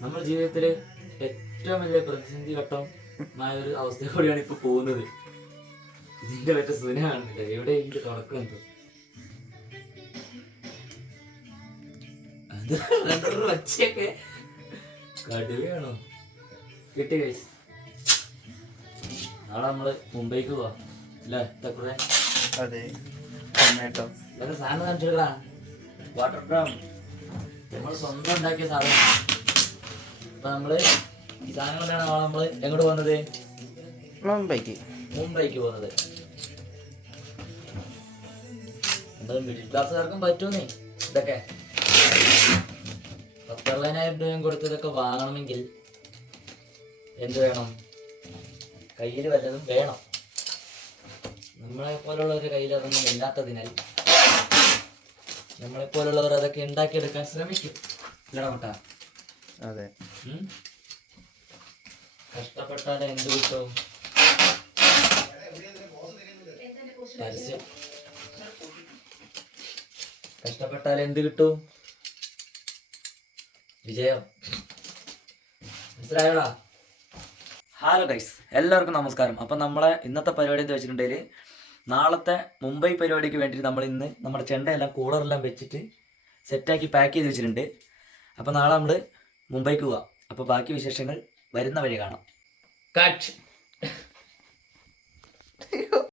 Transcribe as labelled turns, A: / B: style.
A: നമ്മുടെ ജീവിതത്തിലെ ഏറ്റവും വലിയ പ്രതിസന്ധി ഘട്ടമായ ഒരു അവസ്ഥ കൂടിയാണ് ഇപ്പൊ പോകുന്നത്. ഇതിന്റെ മറ്റേ സുന കാണുന്നില്ല? എവിടെ ഇതിന്റെ തുടക്കം എന്തോ ഒച്ചയൊക്കെ കടുവയാണോ കിട്ടി കഴിച്ച് നാളെ നമ്മൾ മുംബൈക്ക് പോവാ. അല്ലേ തക്കുറേ?
B: അതെ.
A: സാധനം കാണിച്ചെടുക്കടാ. വാട്ടർ ഡ്രം നമ്മൾ സ്വന്തം ഉണ്ടാക്കിയ സാധനം. അപ്പൊ നമ്മൾ ഈ സാധനങ്ങളാണ് നമ്മൾ എങ്ങോട്ട് പോകുന്നത്?
B: മുംബൈക്ക്.
A: മുംബൈക്ക് പോകുന്നത്. മിഡിൽ ക്ലാസ്സുകാർക്കും പറ്റൂന്നേ. ഇതൊക്കെ. പത്തറുപതിനായിരം രൂപയും കൊടുത്ത് ഇതൊക്കെ വാങ്ങണമെങ്കിൽ എന്ത് വേണം? കയ്യിൽ വല്ലതും വേണം. നമ്മളെ പോലുള്ളവരുടെ കയ്യിൽ അതൊന്നും ഇല്ലാത്തതിനാൽ നമ്മളെ പോലുള്ളവർ അതൊക്കെ ഉണ്ടാക്കിയെടുക്കാൻ ശ്രമിക്കും. ഇല്ലടാ മട്ടാ.
B: അതെ?
A: കഷ്ടപ്പെട്ടാൽ എന്ത് കിട്ടും? പരസ്യം. കഷ്ടപ്പെട്ടാൽ എന്ത് കിട്ടും? വിജയം. മനസ്സിലായോടാ ഹലോ ഗൈസ് എല്ലാവർക്കും നമസ്കാരം. അപ്പം നമ്മളെ ഇന്നത്തെ പരിപാടി എന്ന് വെച്ചിട്ടുണ്ടെങ്കിൽ നാളത്തെ മുംബൈ പരിപാടിക്ക് വേണ്ടിയിട്ട് നമ്മൾ ഇന്ന് നമ്മുടെ ചെണ്ടയെല്ലാം കൂളറെല്ലാം വെച്ചിട്ട് സെറ്റാക്കി പാക്ക് ചെയ്ത് വെച്ചിട്ടുണ്ട്. അപ്പോൾ നാളെ നമ്മൾ മുംബൈക്ക് പോവാം. അപ്പോൾ ബാക്കി വിശേഷങ്ങൾ വരുന്ന വഴി കാണാം. കട്ട്